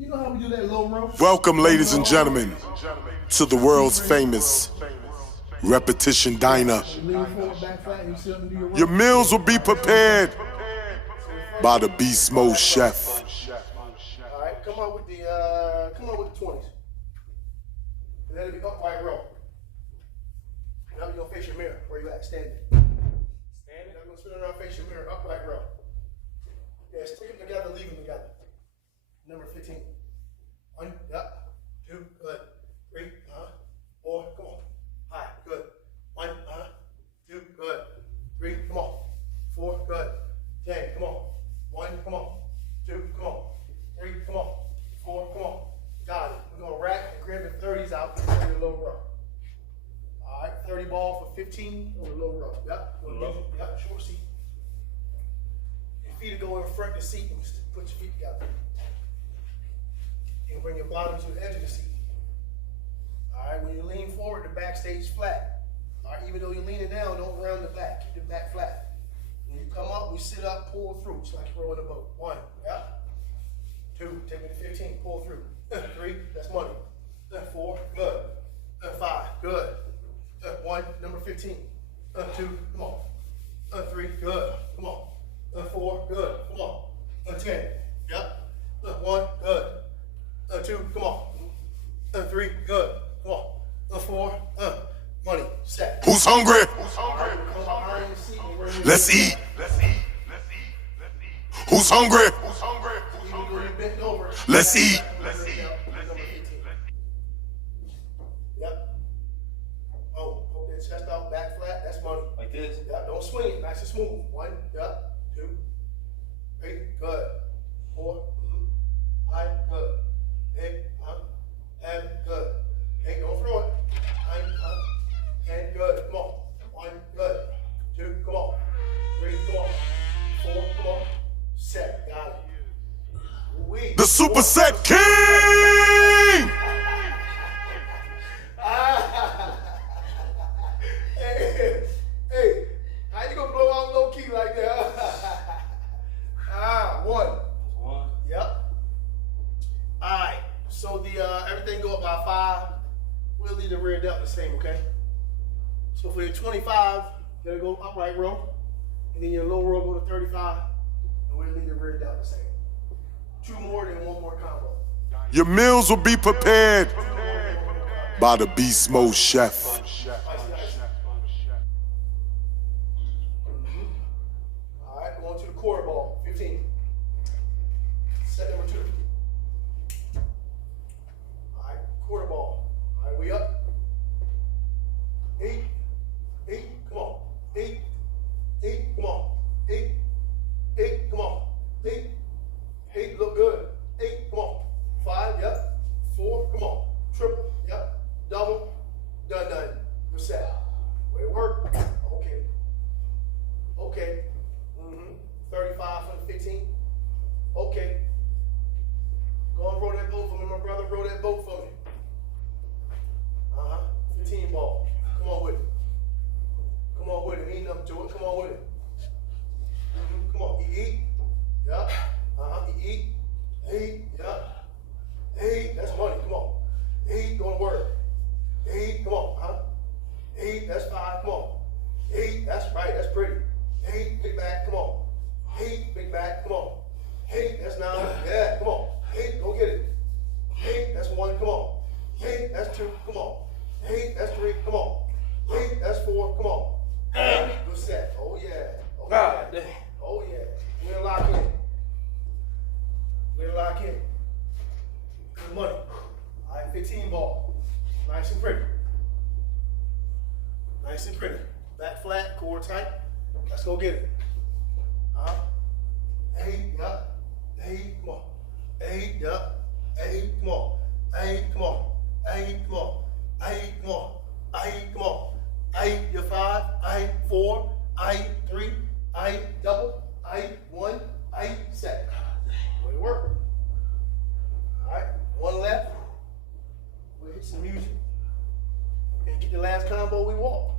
You know how we do that low row? Welcome, ladies and gentlemen, to the world's famous Repetition Diner. Lean forward, back flat, and you sit up and do your row. Your meals will be prepared by the Beast Mode chef. All right, come on with the 20s. And then it'll be upright row. Now you're gonna face your mirror. Where you at? Standing. Standing. Now you're gonna spin around, face your mirror, upright row. Yeah, stick them together, leave them together. Number 15. 1, yep. 2, good. 3, 4, come on. High, good. 1, 2, good. 3, come on. 4, good. 10, come on. 1, come on. 2, come on. 3, come on. 4, come on. Got it. We're gonna rack and grab the 30s out and do the low row. All right, 30 ball for 15 on the low row. Yep. Yep. Short seat. Your feet will go in front of the seat and put your feet together. And bring your bottom to the edge of the seat. All right, when you lean forward, the back stays flat. All right, even though you're leaning down, don't round the back. Keep the back flat. When you come up, we sit up, pull through, just like you're rowing a boat. 1, yep. 2, take me to 15, pull through. 3, that's money. 4, good. 5, good. 1, number 15. 2, come on. 3, good. Come on. 4, good. Come on. 10, yep. 1, good. 2, come on. 3, good. Come on. 4, money. Set. Who's hungry? Let's eat. Who's hungry? Let's eat. Yep. Oh, hold that chest out, back flat. That's money. Like this? Yep. Don't swing it. Nice and smooth. 1, yep. 2, 3, good. 4, high, good. 8, 7, good. 8, don't throw it. 9, 10, good. Come on. 1, good. 2, come on. 3, come on. 4, come on. Set. Got it. The Superset King! Hey, how you gonna blow out low key like that? 1. Yep. All right. So the everything go up by 5. We'll leave the rear delt the same, okay? So for your 25, you're gonna go upright row, and then your low row go to 35, and we'll leave the rear delt the same. 2 more, then 1 more combo. Your meals will be prepared by the Beast Mode chef. All right, going to the quarter ball, 15. Set number 2. All right, quarter ball. All right, we up. 8, 8, come on. 8, 8, come on. 8, 8, come on. 8, 8, look good. 8, come on. 5, yep. 4, come on. Triple, yep. Double, done. You're set. Way to work. Okay. Okay. 35 for the 15. Okay. Go and row that boat for me, my brother. Row that boat for me. 15 ball. Come on with it. Come on with it. Ain't nothing to it. Come on with it. Come on. Eat. Yup. Eat. Yup. 8. That's money. Come on. 8. Going to work. 8. Come on. 8. That's 5. Come on. 8. That's right. That's pretty. 8. Big back. Come on. 8. Big back. Come on. 8. That's 9. Yeah. Come on. 8. Go get it. 8. That's 1. Come on. 8. That's 2. Come on. 8. That's 3. Come on. 8. That's 4. Come on. 8. Good set. Oh yeah. Oh yeah. Oh yeah. We're gonna lock in. We're gonna lock in. Good money. All right, 15 ball. Nice and pretty. Nice and pretty. Back flat, core tight. Let's go get it. 8, yup. 8, come on. 8, yup. 8, come on. 8, come on. 8, come on. 8, come on. 8, come on. 8, you're 5. 8, 4. 8, 3. 8, double. 8, 1. 8, set. Way to work. All right, 1 left. We'll hit some music. And get the last combo, we walk.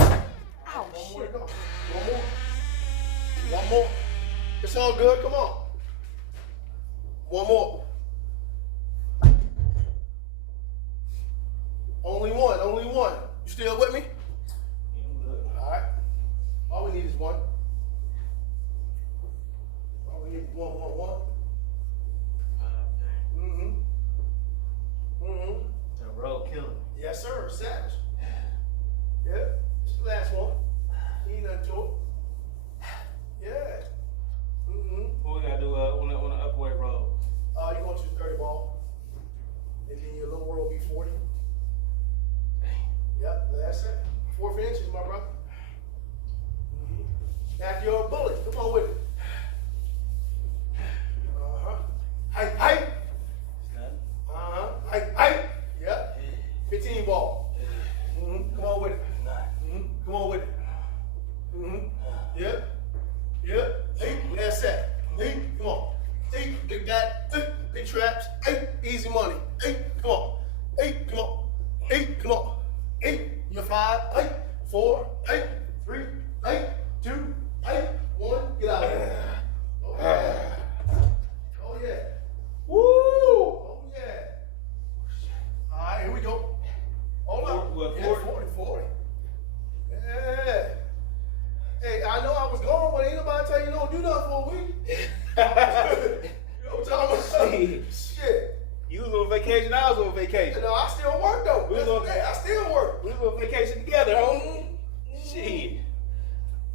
Oh, One more to go. One more. One more. It's all good. Come on. One more. Only one, only one. You still with me? All right. All we need is one. All we need is one. The road killer. Yes, sir. Savage. Yeah. It's the last one. Ain't nothing to it. Yeah. What we gotta do on the upward road? You're going to the 30 ball. And then your little world be 40. Yep, that's it. 4 inches, my brother. After you're a bullet, come on with it. Height. Height. Yep. 15 ball. Come on with it. Come on with it. Yep. Hey, last set. Hey, come on. Hey, big bat. Hey, big traps. Hey, easy money. Hey, come on. Hey, come on. Hey, come on. Hey, you're 5. Hey, 4. Hey, 3. Hey, 2. Hey, 1. Get out of here. Oh yeah. Woo! Oh yeah. All right, here we go. Hold up. What, Yeah, 40. Yeah. Hey, I know I was gone, but ain't nobody tell you don't do nothing for a week. You know what I'm talking about? Shit. You was on vacation, I was on vacation. No, I still work though. We was on- I still work. We was on vacation together, homie. Shit.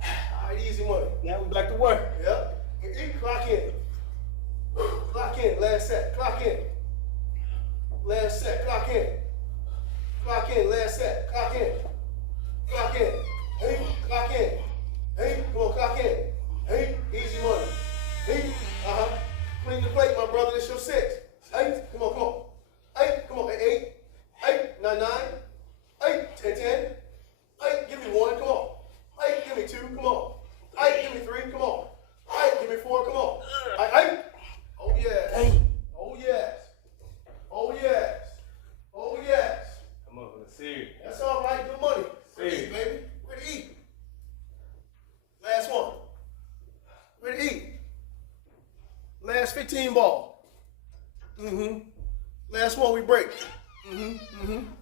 All right, easy money. Now we back to work. Yep. Clock in. Clock in. Last set. Clock in. Last set. Clock in. Clock in. Last set. Clock in. Clock in. Hey, clock in. Hey, come on, clock in. Hey, easy money. Hey, clean the plate, my brother. It's your 6. Hey, come on. Hey, come on. 8. Hey, 9. Hey, 10. Hey, give me 1. Come on. Hey, give me 2. Come on. Hey, give me 3. Come on. Hey, give me 4. Come on. Hey. Oh yes. Oh yes. Oh yes. Oh yes. I'm up with a series. That's all right. Good money. Where to Hey. eat, baby? Where to eat? Last one. Where to eat? Last 15 ball. Last one we break.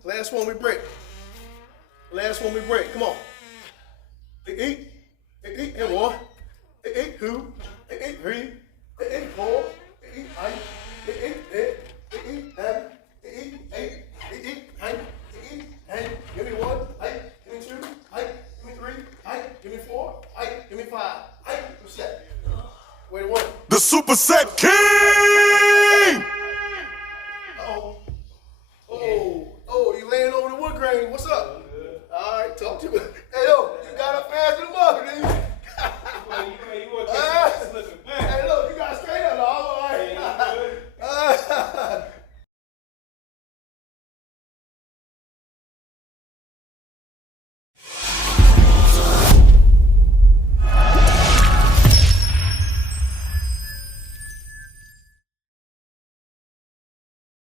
Last one we break. Last one we break. Come on. Eat. And 1. 2. 3. 4. 5. 8. Give me 1. Give me 2. Give me 3. Give me 4. Give me 5. What's that? Wait, 1. The Superset King! Oh, you laying over the wood grain. What's up?